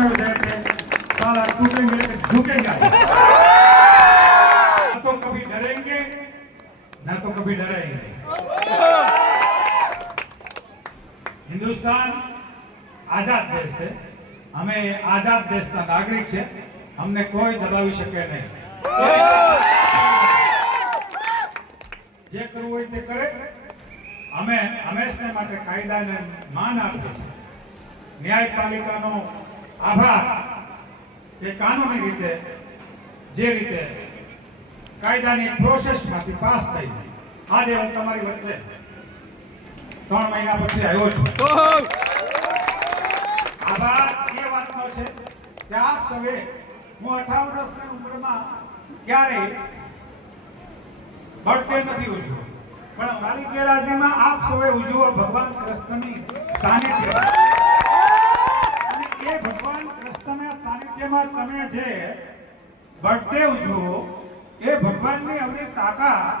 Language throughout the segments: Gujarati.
सत्यमेव जयते साला टूटेंगे तो झुकेगा ही। ना तो कभी डरेंगे ना तो कभी डरेंगे હિન્દુસ્તાન આઝાદ દેશ છે અમે આઝાદ દેશના નાગરિક છે અમને કોઈ દબાવી શકે નહીં જે કરવું હોય તે કરે અમે હંમેશને માટે કાયદાને માન આપીએ છીએ ન્યાયપાલિકાનો આભાર. કે કાનૂની રીતે, જે રીતે કાયદાની પ્રોસેસમાંથી પાસ થઈ આજે હું તમારી વચ્ચે ત્રણ મહિના પછી આવ્યો છું. આભાર. એ વાતનો છે કે આપ સૌએ, હું અઠાવન વર્ષની ઉંમરમાં ક્યારેય બર્થડે નથી ઉજવ્યો. પણ મારી ગેરહાજરીમાં આપ સૌએ ઉજવો ભગવાન કૃષ્ણની સાનિધ્ય. ભગવાન, કૃષ્ણના સાનિધ્યમાં તમે જે બર્થડે ઉજવો એ ભગવાનની અવળી તાકાત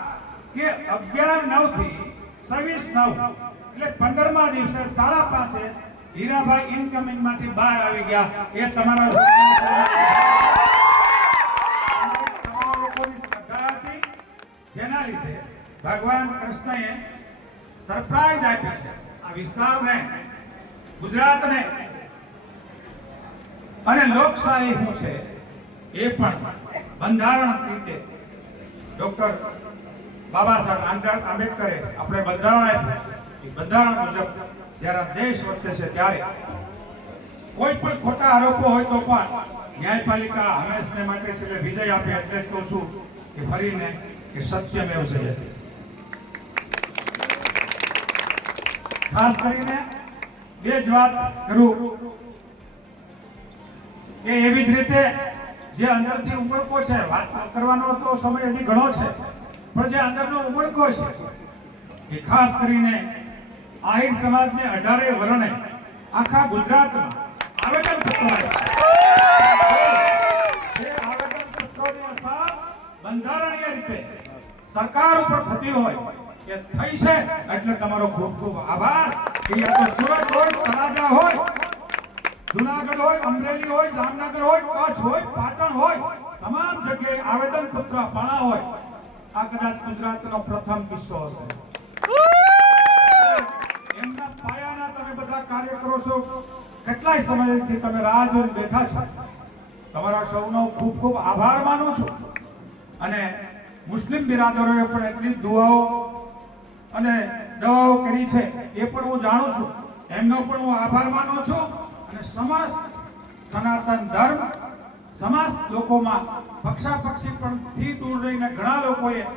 કે અગિયાર નવથી છવ્વીસ નવ, એટલે પંદરમા દિવસે સાડા પાંચે હીરાભાઈ ઇનકમિંગમાંથી બહાર આવી ગયા. એ તમારા જેના લીધે ભગવાન કૃષ્ણએ સરપ્રાઈઝ આપી છે. આ વિસ્તારને, ગુજરાતને અને લોકશાહી શું છે, એ પણ બંધારણ રીતે ડોક્ટર બાબા સાહેબ આંબેડ- આંબેડકરે આપણે બંધારણ આપ્યું. બંધારણ મુજબ જ્યારે દેશ વર્તે છે ત્યારે કોઈ પણ ખોટા આરોપો હોય તો પણ ન્યાયપાલિકા હંમેશને માટે છે કે વિજય આપે એટલે જ કહું છું કે ફરીને કે સત્યમેવ જયતે ખાસ કરીને બે જ વાત કરું. કે એવી જ રીતે જે અંદરથી ઉમળકો છે, વાત કરવાનો તો સમય હજી ઘણો છે, પણ જે અંદરનો ઉમળકો છે, એ ખાસ કરીને આહિર સમાજને અઢારે વર્ણે આખા ગુજરાતમાં આવેદન પત્રો બંધારણીય રીતે સરકાર ઉપર થતી હોય કે થઈ છે, એટલે તમારો ખૂબ ખૂબ આભાર. સુરત હોય તળાજા હોય. જુનાગઢ હોય, અમરેલી હોય, જામનગર હોય, કચ્છ હોય, પાટણ હોય, તમામ જગ્યાએ આવેદન પત્ર પાણા હોય, આ કદાચ ગુજરાતનો પ્રથમ કિસ્સો હશે. એમના પાયાના તમે બધા કાર્ય કરો છો, કેટલાય સમયથી તમે રાહ જોઈને બેઠા છો. તમારા સૌનો ખૂબ ખૂબ આભાર માનું છું. અને મુસ્લિમ બિરાદરોએ પણ એટલી દુઆઓ અને દવાઓ કરી છે, એ પણ હું જાણું છું. એમનો પણ હું આભાર માનું છું. અને સમસ્ત સનાતન ધર્મ સમસ્ત લોકોમાં પક્ષાપક્ષી પણ થી દૂર રહીને ઘણા લોકોએ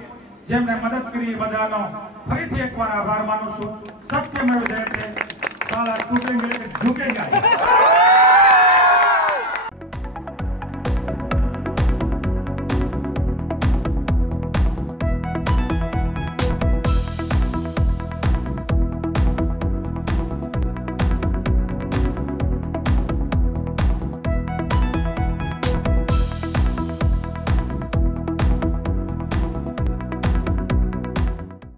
જેમને મદદ કરી બધાનો ફરીથી એકવાર આભાર માનું છું સત્યમેવ જયતે સાલા ટૂટેંગે તો ઝુકેગા ही.